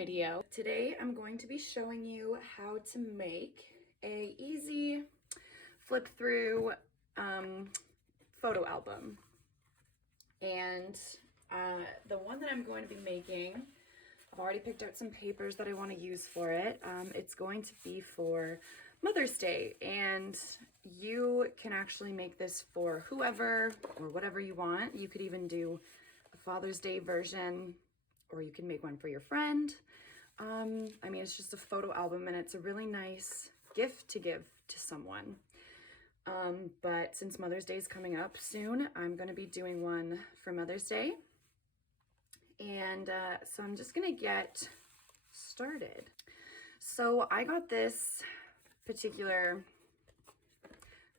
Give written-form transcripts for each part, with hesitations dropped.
video. Today I'm going to be showing you how to make a easy flip through photo album. And the one that I'm going to be making, I've already picked out some papers that I want to use for it. It's going to be for Mother's Day, and you can actually make this for whoever or whatever you want. You could even do a Father's Day version, or you can make one for your friend. I mean, it's just a photo album and it's a really nice gift to give to someone. But since Mother's Day is coming up soon, I'm going to be doing one for Mother's Day. And so I'm just going to get started. So I got this particular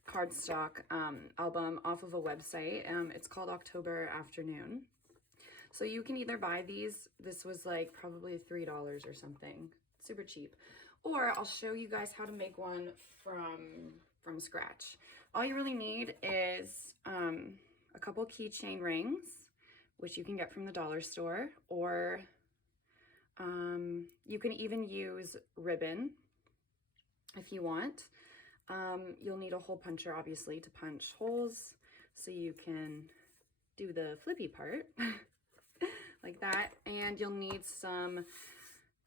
cardstock album off of a website. It's called October Afternoon. So you can either buy these, this was like probably $3 or something, super cheap, or I'll show you guys how to make one from scratch. All you really need is a couple keychain rings, which you can get from the dollar store, or you can even use ribbon if you want. You'll need a hole puncher, obviously, to punch holes so you can do the flippy part like that. And you'll need some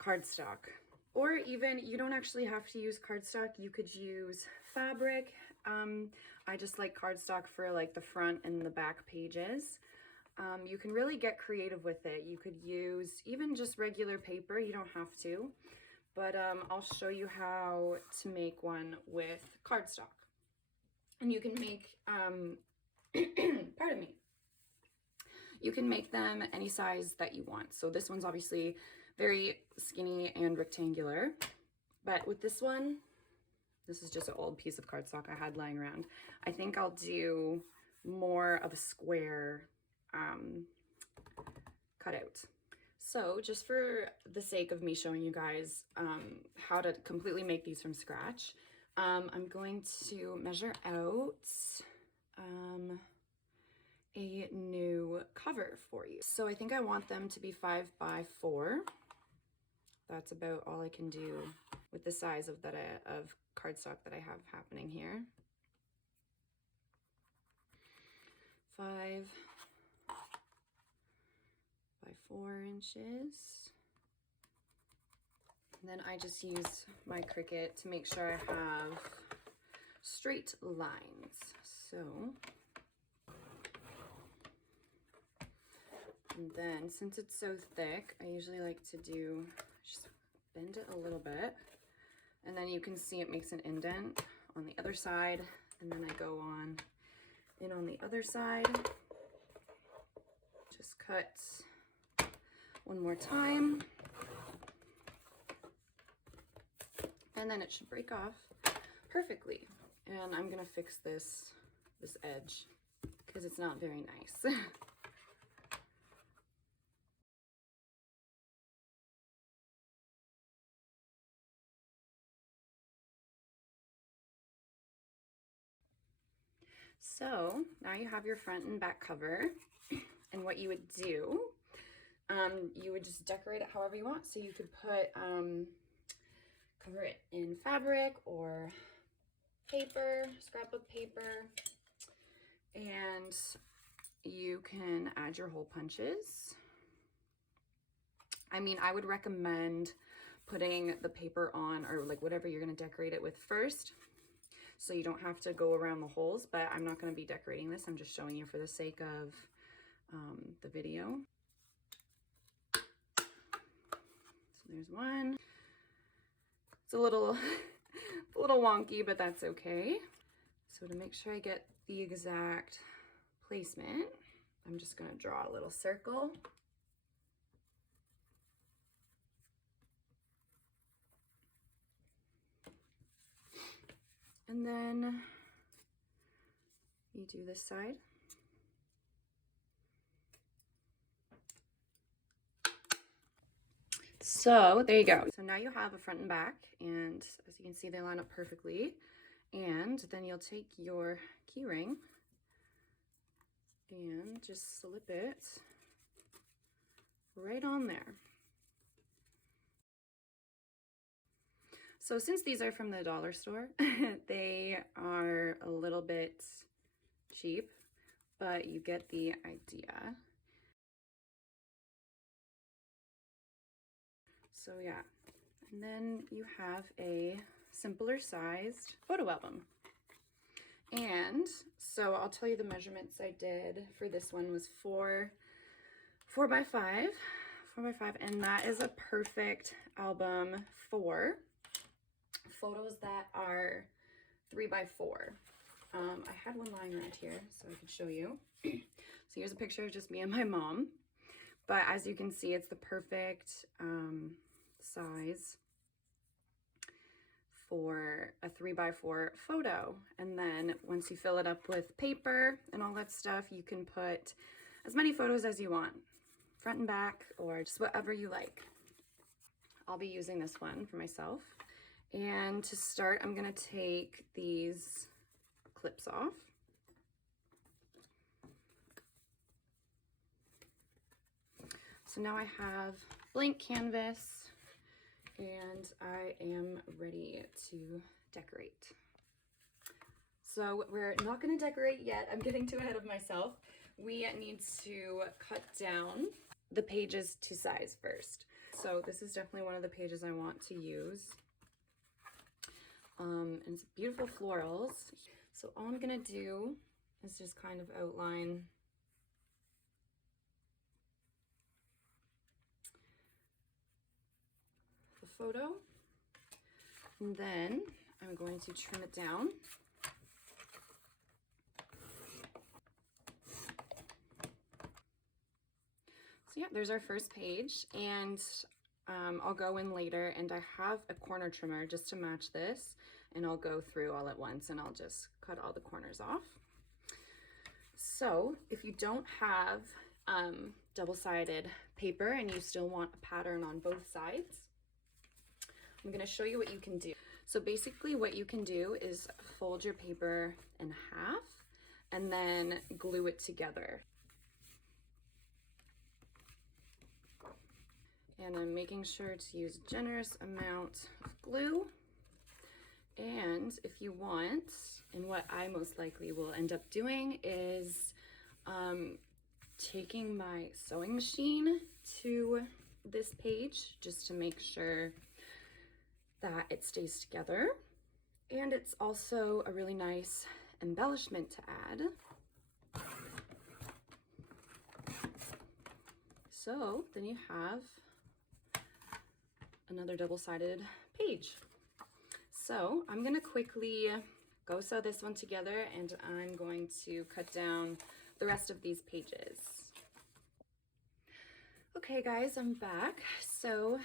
cardstock, or even you don't actually have to use cardstock. You could use fabric. I just like cardstock for like the front and the back pages. You can really get creative with it. You could use even just regular paper. You don't have to, but I'll show you how to make one with cardstock. And you can make, pardon me, you can make them any size that you want. So this one's obviously very skinny and rectangular, but with this one, this is just an old piece of cardstock I had lying around. I think I'll do more of a square cutout. So just for the sake of me showing you guys how to completely make these from scratch, I'm going to measure out a new cover for you. So I think I want them to be 5 by 4. That's about all I can do with the size of of cardstock that I have happening here. 5 by 4 inches. And then I just use my Cricut to make sure I have straight lines. So, and then since it's so thick, I usually like to just bend it a little bit. And then you can see it makes an indent on the other side. And then I go in on the other side. Just cut one more time. And then it should break off perfectly. And I'm gonna fix this edge because it's not very nice. So now you have your front and back cover, and what you would do, you would just decorate it however you want. So you could put, cover it in fabric or paper, scrapbook paper, and you can add your hole punches. I mean, I would recommend putting the paper on, or like whatever you're gonna decorate it with first, so you don't have to go around the holes, but I'm not going to be decorating this. I'm just showing you for the sake of the video. So there's one. It's a little wonky, but that's okay. So to make sure I get the exact placement, I'm just going to draw a little circle. And then you do this side. So there you go. So now you have a front and back, and as you can see, they line up perfectly. And then you'll take your key ring and just slip it right on there. So since these are from the dollar store, they are a little bit cheap, but you get the idea. So yeah, and then you have a simpler sized photo album. And so I'll tell you the measurements I did for this one was 4 by 5, and that is a perfect album for photos that are 3 by 4. I had one lying around here so I could show you. So here's a picture of just me and my mom. But as you can see, it's the perfect size for a 3 by 4 photo. And then once you fill it up with paper and all that stuff, you can put as many photos as you want, front and back, or just whatever you like. I'll be using this one for myself. And to start, I'm gonna take these clips off. So now I have blank canvas and I am ready to decorate. So we're not gonna decorate yet. I'm getting too ahead of myself. We need to cut down the pages to size first. So this is definitely one of the pages I want to use. And it's beautiful florals. So all I'm gonna do is just kind of outline the photo, and then I'm going to trim it down. So yeah, there's our first page, and I'll go in later and I have a corner trimmer just to match this, and I'll go through all at once and I'll just cut all the corners off. So if you don't have double-sided paper and you still want a pattern on both sides, I'm going to show you what you can do. So basically what you can do is fold your paper in half and then glue it together. And I'm making sure to use a generous amount of glue. And if you want, and what I most likely will end up doing is taking my sewing machine to this page just to make sure that it stays together. And it's also a really nice embellishment to add. So then you have another double-sided page. So I'm gonna quickly go sew this one together, and I'm going to cut down the rest of these pages. Okay guys, I'm back. So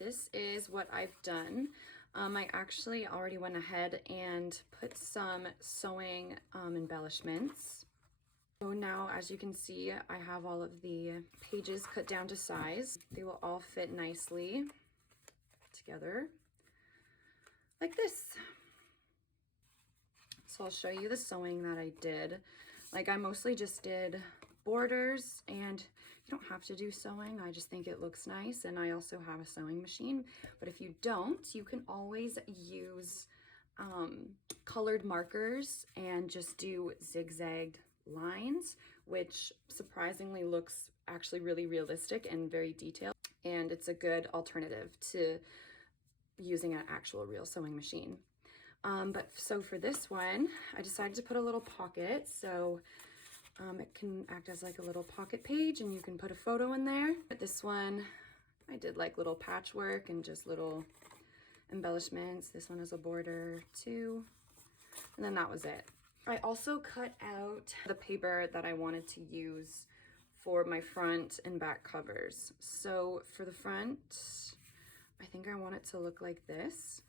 this is what I've done. I actually already went ahead and put some sewing embellishments. So now, as you can see, I have all of the pages cut down to size. They will all fit nicely together like this. So I'll show you the sewing that I did. Like, I mostly just did borders, and you don't have to do sewing. I just think it looks nice, and I also have a sewing machine. But if you don't, you can always use colored markers and just do zigzagged lines, which surprisingly looks actually really realistic and very detailed. And it's a good alternative to using an actual real sewing machine. So for this one, I decided to put a little pocket. So it can act as like a little pocket page, and you can put a photo in there. But this one, I did like little patchwork and just little embellishments. This one is a border too. And then that was it. I also cut out the paper that I wanted to use for my front and back covers. So for the front, I think I want it to look like this.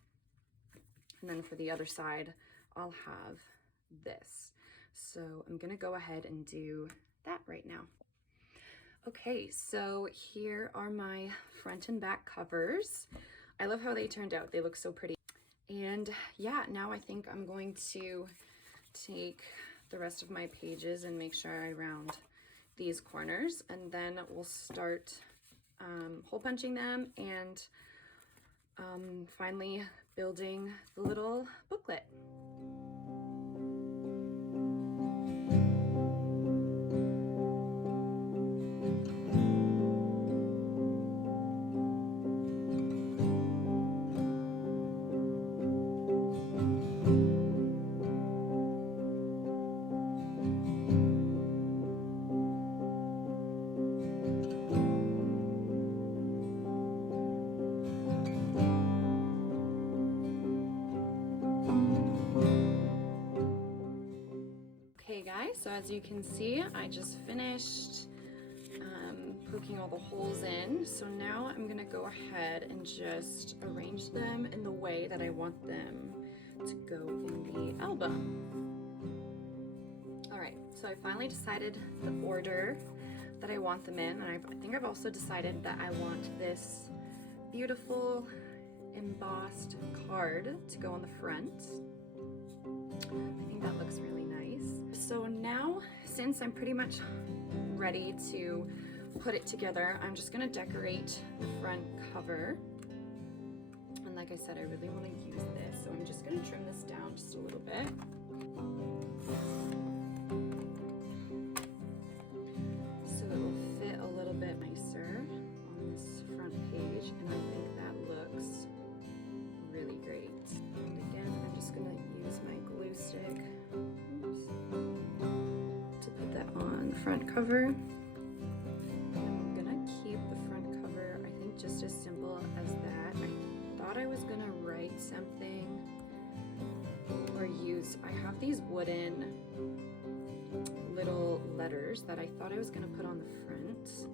And then for the other side, I'll have this. So I'm gonna go ahead and do that right now. Okay, so here are my front and back covers. I love how they turned out. They look so pretty. And yeah, now I think I'm going to take the rest of my pages and make sure I round these corners, and then we'll start hole punching them and finally building the little booklet. Okay guys, so as you can see, I just finished poking all the holes in. So now I'm gonna go ahead and just arrange them in the way that I want them to go in the album. All right, so I finally decided the order that I want them in, and I think I've also decided that I want this beautiful embossed card to go on the front. I think that looks really nice. So now, since I'm pretty much ready to put it together, I'm just gonna decorate the front cover. And like I said, I really wanna use this, so I'm just gonna trim this down just a little bit. So it will fit a little bit nicer on this front page, and I think that looks really great. And again, I'm just gonna use my glue stick to put that on the front cover. I'm gonna keep the front cover, I think, just as simple as that. I thought I was gonna write something or use, I have these wooden little letters that I thought I was gonna put on the front.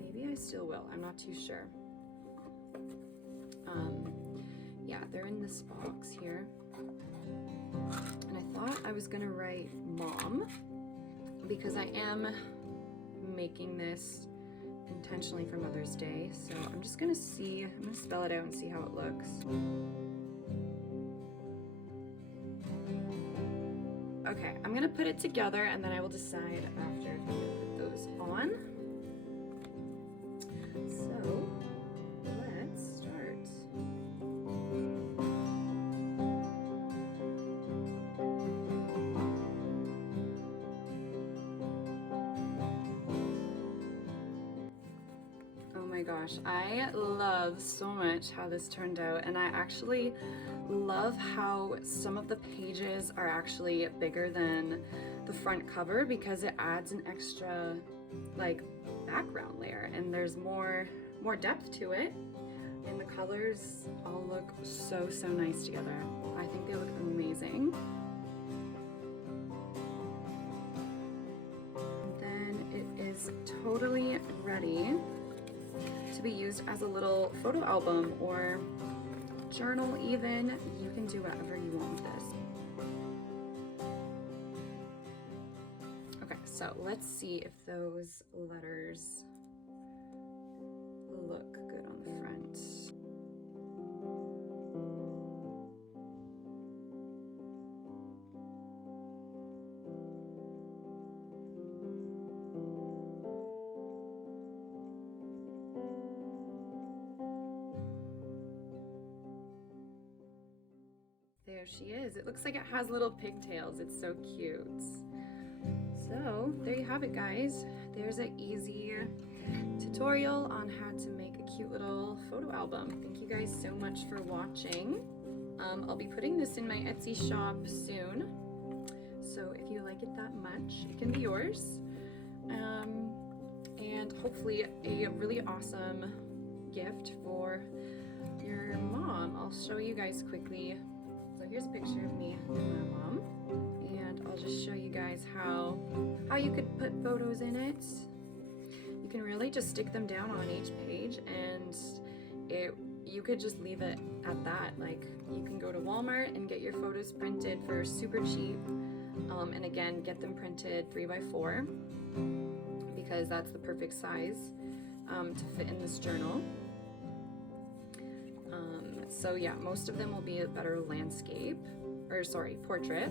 Maybe I still will, I'm not too sure. Yeah, they're in this box here. And I thought I was gonna write Mom, because I am making this intentionally for Mother's Day. So I'm just gonna see, I'm gonna spell it out and see how it looks. Okay, I'm gonna put it together and then I will decide after if I'm gonna put those on. So let's start. Oh my gosh, I love so much how this turned out, and I actually love how some of the pages are actually bigger than the front cover, because it adds an extra like background layer and there's more depth to it, and the colors all look so nice together. I think they look amazing. And then it is totally ready to be used as a little photo album or journal even. You can do whatever you want with this. Okay, so let's see if those letters look good on the front. There she is. It looks like it has little pigtails. It's so cute. So there you have it, guys. There's an easy tutorial on how to make a cute little photo album. Thank you guys so much for watching. I'll be putting this in my Etsy shop soon. So if you like it that much, it can be yours. And hopefully a really awesome gift for your mom. I'll show you guys quickly. So here's a picture of me and my mom, and I'll just show you guys how you could put photos in it. You can really just stick them down on each page, and you could just leave it at that. Like, you can go to Walmart and get your photos printed for super cheap, and again, get them printed 3x4 because that's the perfect size to fit in this journal. So yeah, most of them will be a better landscape, or sorry, portrait.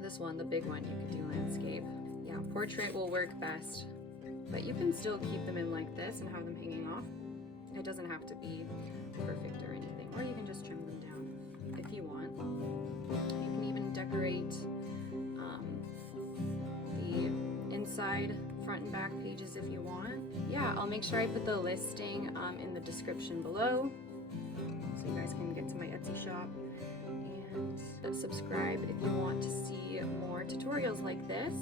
This one, the big one, you could do landscape. Yeah, portrait will work best, but you can still keep them in like this and have them hanging off. It doesn't have to be perfect or anything, or you can just trim them down if you want. You can even decorate the inside, front and back pages if you want. Yeah, I'll make sure I put the listing in the description below so you guys can get to my Etsy shop. And subscribe if you want to see more tutorials like this.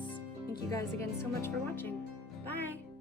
Thank you guys again so much for watching. Bye!